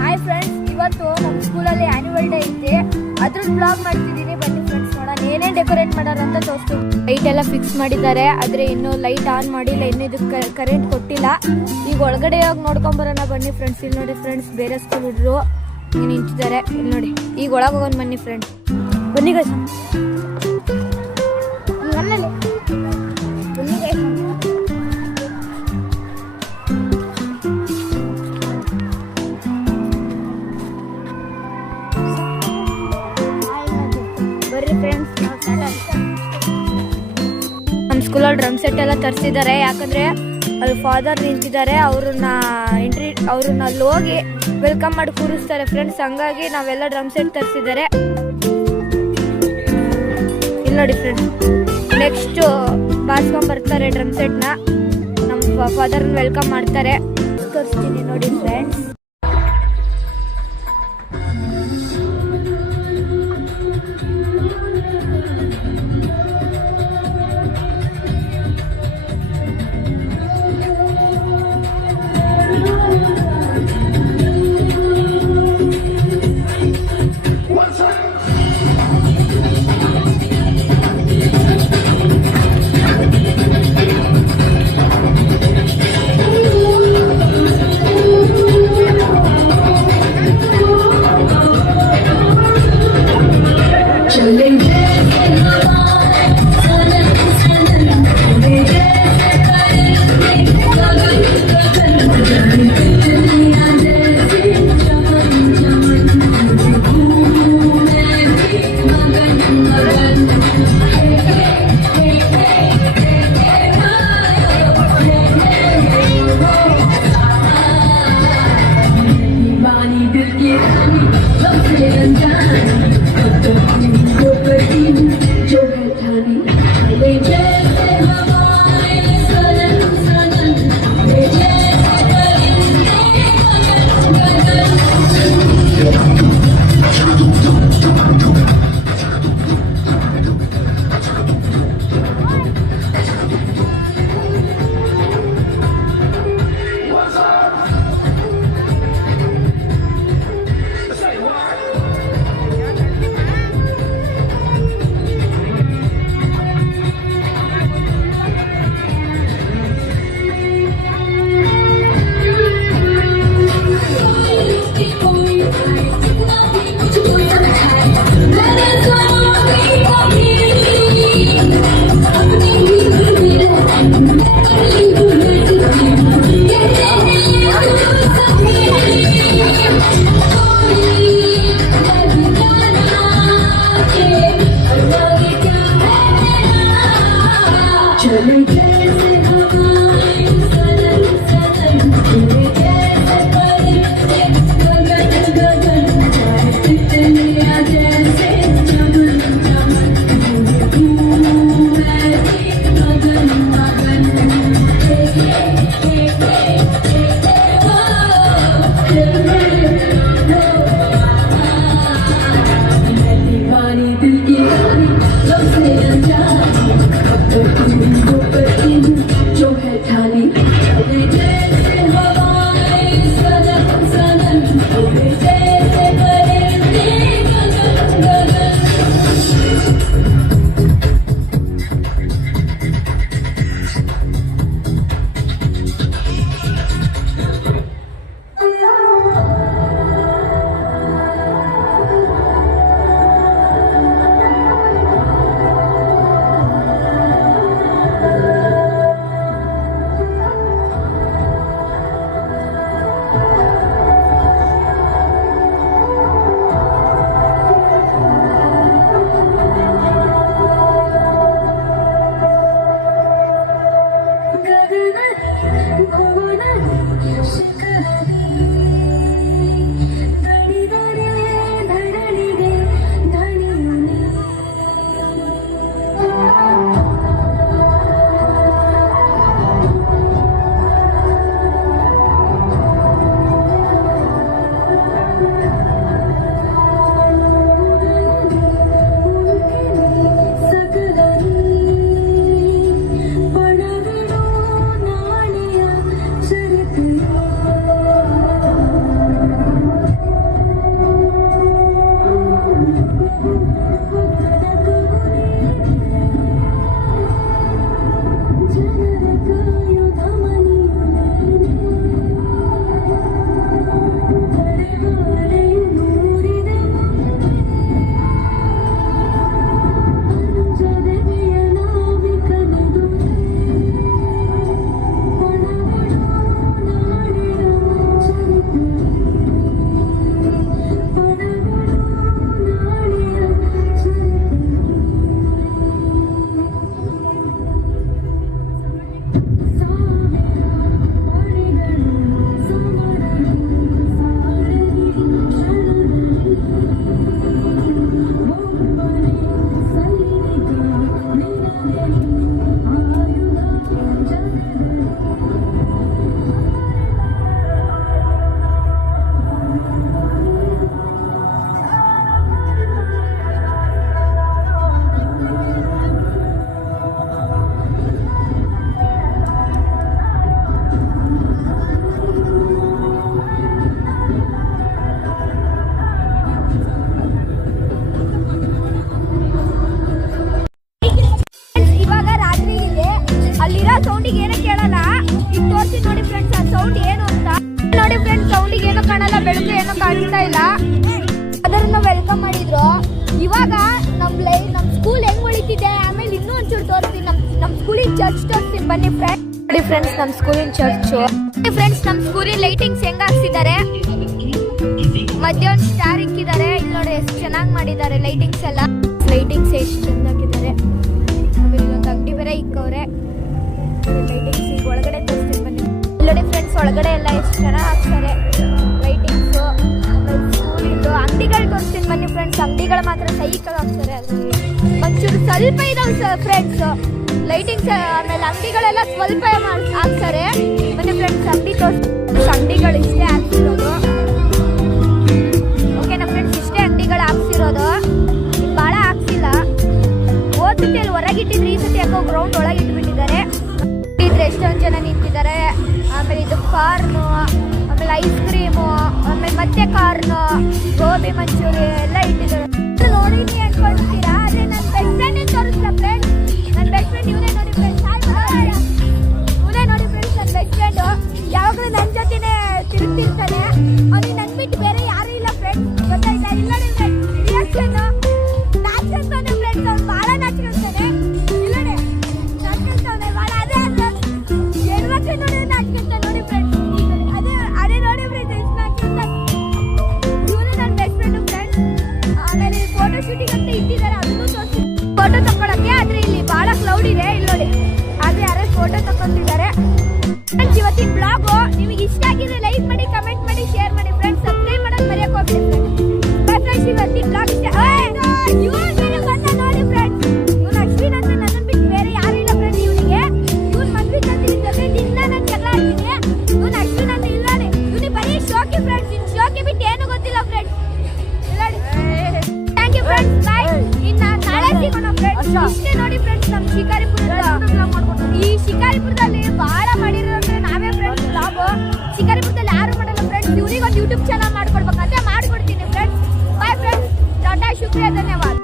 Hi friends, ಇವತ್ತು ನಮ್ಮ ಸ್ಕೂಲಲ್ಲಿ ಆನ್ಯುವಲ್ ಡೇ ಐತೆ. ಅದ್ರ ಬ್ಲಾಗ್ ಮಾಡ್ತಿದ್ದೀನಿ, ಬನ್ನಿ ಫ್ರೆಂಡ್ಸ್ ನೋಡೋಣ. ಏನೇನು ಡೆಕೋರೇಟ್ ಮಾಡಾರ ಅಂತ ತೋರಿಸ್ತೀನಿ. ಲೈಟ್ ಎಲ್ಲ ಫಿಕ್ಸ್ ಮಾಡಿದ್ದಾರೆ, ಆದರೆ ಇನ್ನೂ ಲೈಟ್ ಆನ್ ಮಾಡಿಲ್ಲ, ಇನ್ನೂ ಇದಕ್ಕೆ ಕರೆಂಟ್ ಕೊಟ್ಟಿಲ್ಲ. ಈಗ ಒಳಗಡೆ ಹೋಗಿ ನೋಡ್ಕೊಂಬರೋಣ ಬನ್ನಿ ಫ್ರೆಂಡ್ಸ್. ಇಲ್ಲಿ ನೋಡಿ ಫ್ರೆಂಡ್ಸ್, ಬೇರೆ ಸ್ಕೂಲ್ ಹುಡುಗರು ನಿಂತಿದ್ದಾರೆ. ಇಲ್ಲಿ ನೋಡಿ, ಈಗ ಒಳಗೆ ಹೋಗೋಣ ಬನ್ನಿ ಫ್ರೆಂಡ್ಸ್. ಬನ್ನಿ ಗೈಸ್, ನಮ್ಮ ಸ್ಕೂಲಲ್ಲಿ ಡ್ರಮ್ ಸೆಟ್ ಎಲ್ಲ ತರಿಸಿದ್ದಾರೆ. ಯಾಕಂದ್ರೆ ಅಲ್ಲಿ ಫಾದರ್ ನಿಂತಿದ್ದಾರೆ, ಅವ್ರನ್ನ ಅಲ್ಲಿ ಹೋಗಿ ವೆಲ್ಕಮ್ ಮಾಡಿ ಕೂರಿಸ್ತಾರೆ ಫ್ರೆಂಡ್ಸ್. ಹಂಗಾಗಿ ನಾವೆಲ್ಲ ಡ್ರಮ್ ಸೆಟ್ ತರಿಸಿದ್ದಾರೆ. ಇಲ್ಲಿ ನೋಡಿ ಫ್ರೆಂಡ್ಸ್, ನೆಕ್ಸ್ಟ್ ಬಾಸ್ಕೊಂಡ್ ಬರ್ತಾರೆ ಡ್ರಮ್ ಸೆಟ್ನ. ನಮ್ಮ ಫಾದರ್ನ ವೆಲ್ಕಮ್ ಮಾಡ್ತಾರೆ. ತೋರಿಸ್ತೀನಿ ನೋಡಿ ಫ್ರೆಂಡ್ಸ್. ಇವಾಗ ನಮ್ ಸ್ಕೂಲ್ ಹೆಂಗ್ ಉಳಿತಿದೆ, ಆಮೇಲೆ ಇನ್ನೂ ಒಂಚೂರು ತೋರಿಸ್ತೀನಿ. ನಮ್ ಸ್ಕೂಲಿನ ಚರ್ಚ್ ತೋರಿಸ್ತೀನಿ ಬನ್ನಿ ಫ್ರೆಂಡ್ಸ್. ನೋಡಿ ಫ್ರೆಂಡ್ಸ್, ನಮ್ ಸ್ಕೂಲಿನ ಚರ್ಚ್. ಫ್ರೆಂಡ್ಸ್, ನಮ್ ಸ್ಕೂಲಿನ ಲೈಟಿಂಗ್ಸ್ ಹೆಂಗ್ ಹಾಕ್ಸಿದ್ದಾರೆ, ಮಧ್ಯ ಒಂದು ಸ್ಟಾರ್ ಇಕ್ಕಿದ್ದಾರೆ. ಇಲ್ಲಿ ನೋಡಿ ಎಷ್ಟು ಚೆನ್ನಾಗಿ ಮಾಡಿದ್ದಾರೆ ಲೈಟಿಂಗ್ಸ್ ಎಲ್ಲ. ಲೈಟಿಂಗ್ಸ್ ಎಷ್ಟು ಚಂದ ಹಾಕಿದ್ದಾರೆ. ಆಮೇಲೆ ಒಂದು ಅಂಗಡಿ ಬೇರೆ ಇಕ್ಕವ್ರೆ. ಲೈಟಿಂಗ್ಸ್ ಈಗ ಒಳಗಡೆ ತೋರಿಸ್ತೀನಿ ಬನ್ನಿ. ನೋಡಿ ಫ್ರೆಂಡ್ಸ್, ಒಳಗಡೆ ಎಲ್ಲ ಎಷ್ಟು ಚೆನ್ನಾಗಿ ಹಾಕ್ತಾರೆ ಲೈಟಿಂಗ್ಸ್. ಆಮೇಲೆ ಸ್ಕೂಲಿಂದು ಅಂಗಡಿಗಳು ತೋರಿಸ್ತೀನಿ ಬನ್ನಿ ಫ್ರೆಂಡ್ಸ್. ಅಂಗಡಿಗಳು ಮಾತ್ರ ಸೈಕಾಗಿ ಹಾಕ್ತಾರೆ. ಅದರಲ್ಲಿ ಒಂಚೂರು ಸ್ವಲ್ಪ ಇದಾವೆ ಫ್ರೆಂಡ್ಸ್ ಲೈಟಿಂಗ್ಸ್. ಆಮೇಲೆ ಅಂಗಡಿಗಳೆಲ್ಲ ಸ್ವಲ್ಪ ಹಾಕ್ತಾರೆ ಬನ್ನಿ ಫ್ರೆಂಡ್ಸ್. ಅಂಗಡಿ ಅಂಗಡಿಗಳು ಇಷ್ಟೇ ಹಾಕ್ಸಿರೋದು. ಓಕೆನಾ ಫ್ರೆಂಡ್ಸ್, ಇಷ್ಟೇ ಅಂಗಡಿಗಳು ಹಾಕ್ಸಿರೋದು, ಭಾಳ ಹಾಕ್ಸಿಲ್ಲ. ಹೋದ ಸತಿ ಅಲ್ಲಿ ಹೊರಗಿಟ್ಟಿದ್ರು, ಈ ಸತಿ ಯಾಕೋ ಗ್ರೌಂಡ್ ಒಳಗೆ ಇಟ್ಬಿಟ್ಟಿದ್ದಾರೆ. ಇದ್ರೆ ಎಷ್ಟೊಂದು ಜನ ನಿಂತಿದ್ದಾರೆ. ಆಮೇಲೆ ಇದು ಕಾರ್ನು, ಆಮೇಲೆ ಐಸ್ ಕ್ರೀಮು, ಆಮೇಲೆ ಮತ್ತೆ ಕಾರ್ನು, ಗೋಬಿ ಮಂಚೂರಿ ಎಲ್ಲ ಇಟ್ಟಿದ್ದಾರೆ. ನೋಡಿನಿ ಅನ್ಕೊಳ್ತೀರಾ, ಆದ್ರೆ ನನ್ನ ಬೆಸ್ಟ್ ಫ್ರೆಂಡ್ ತೋರಿಸ್ತಾ ಫ್ರೆಂಡ್ಸ್. ನನ್ನ ಬೆಸ್ಟ್ ಫ್ರೆಂಡ್ ಇವನೇ ನೋಡಿ ಫ್ರೆಂಡ್ಸ್. ಇವನೇ ನೋಡಿ ಫ್ರೆಂಡ್ಸ್, ನನ್ನ ಬೆಸ್ಟ್ ಫ್ರೆಂಡು. ಯಾವಾಗಲೂ ನನ್ನ ಜೊತೆನೇ ತಿರುಗ್ತಿರ್ತಾನೆ. ಅವ್ನಿಗೆ ನನ್ ಬಿಟ್ಟು ಬೇರೆ ಯಾರು ಇಲ್ಲ ಫ್ರೆಂಡ್ಸ್, ಗೊತ್ತಾಯ್ತಾ? ಇಲ್ಲ ನೋಡಿ ಫ್ರೆಂಡ್ಸ್, ರಿಯಾಕ್ಷನ್ ನಾಚ್ಕೊಂತಾನೆ ಫ್ರೆಂಡ್ಸ್. ಅವ್ನು ಭಾಳ ನಾಚ್ಕೊಂತಾನೆ. ಇಲ್ಲ ನಾಚ್ಕೊಂತಾನೆ ಭಾಳ. ಅದೇ ಹೆಣ್ಮಕ್ಳು ನೋಡಿ ನಾಚ್ಕೊಂತಾನೆ ನೋಡಿ ಫ್ರೆಂಡ್ಸ್. ಅದೇ ನೋಡಿ ಫ್ರೆಂಡ್ಸ್, ಎಷ್ಟು ನಾಚ್ಕೊಂತಾನೆ. ಇವನು ನನ್ನ ಬೆಸ್ಟ್ ಫ್ರೆಂಡು ಫ್ರೆಂಡ್ಸ್. ಆಮೇಲೆ ಫೋಟೋ ಶೂಟಿಂಗ್ ಅಂತ ಇಟ್ಟಿದ್ದಾರೆ, ಅದನ್ನು ತೋರಿಸಿ ಫೋಟೋ ತಗೊಳಕ್ಕೆ. ಆದ್ರೆ ಇಲ್ಲಿ ಬಹಳ ಕ್ಲೌಡ್ ಇದೆ, ಇಲ್ಲಿ ನೋಡಿ. ಆದ್ರೆ ಯಾರೇ ಫೋಟೋ ತಗೊಂಡಿದ್ದಾರೆ ಫ್ರೆಂಡ್ಸ್. ಇವತ್ತಿನ ಬ್ಲಾಗು ನಿಮಗೆ ಇಷ್ಟ ಆಗಿದ್ರೆ ಲೈಕ್ ಮಾಡಿ, ಕಮೆಂಟ್ ಮಾಡಿ, ಶೇರ್ ಮಾಡಿ ಫ್ರೆಂಡ್ಸ್. ಸಬ್ಸ್ಕ್ರೈಬ್ ಮಾಡೋದು ಮರೆಯಕ್ಕೆ ಹೋಗ್ಬೇಡಿ ಫ್ರೆಂಡ್ಸ್. ಇವತ್ತಿನ ಬ್ಲಾಗ್ ಇಷ್ಟ. ಇವನು ಬಂದ ನೋಡಿ ಫ್ರೆಂಡ್ಸ್, ಇವನು ಅಶ್ವಿನ್ ಅಂತ. ನನ್ನ ಬಿಟ್ಟು ಬೇರೆ ಯಾರು ಇಲ್ಲ ಫ್ರೆಂಡ್ಸ್. ಇವನಿಗೆ ಇವನು ಮದ್ವೆ ತಂದಿನ ಜೊತೆ ದಿನ ನಾನು ಜಗಳ ಆಡ್ತೀನಿ. ಇವನು ಅಶ್ವಿನ್ ಅಂತ ಇಲ್ಲ. ಇವನಿಗೆ ಬರೀ ಶೋಕಿ ಫ್ರೆಂಡ್ಸ್. ಇನ್ ಶೋಕಿ ಬಿಟ್ಟು ಏನು ಗೊತ್ತಿಲ್ಲ ಫ್ರೆಂಡ್ಸ್. ಥ್ಯಾಂಕ್ ಯು ಫ್ರೆಂಡ್ಸ್, ಬಾಯ್. ಇನ್ನ ನಾಳೆ ಸಿಗೋಣ ಫ್ರೆಂಡ್ಸ್. ಇಷ್ಟೇ ನೋಡಿ ಫ್ರೆಂಡ್ಸ್, ನಮ್ಮ ಈ ಶಿಕಾರಿಪುರದಲ್ಲಿ ಬಹಳ ಮಾಡಿರೋದ್ರೆ ನಾವೇ ಫ್ರೆಂಡ್ಸ್ ಬ್ಲಾಗು. ಶಿಕಾರಿಪುರದಲ್ಲಿ ಯಾರು ಮಾಡಲ್ಲ ಫ್ರೆಂಡ್ಸ್. ಇವನಿಗೆ ಒಂದು ಯೂಟ್ಯೂಬ್ ಚಾನಲ್ ಮಾಡ್ಕೊಡ್ಬೇಕಂತ ಮಾಡ್ಕೊಡ್ತೀನಿ ಫ್ರೆಂಡ್ಸ್. ಬಾಯ್ ಫ್ರೆಂಡ್ಸ್, ಟಾಟಾ, ಶುಕ್ರಿಯಾ, ಧನ್ಯವಾದ.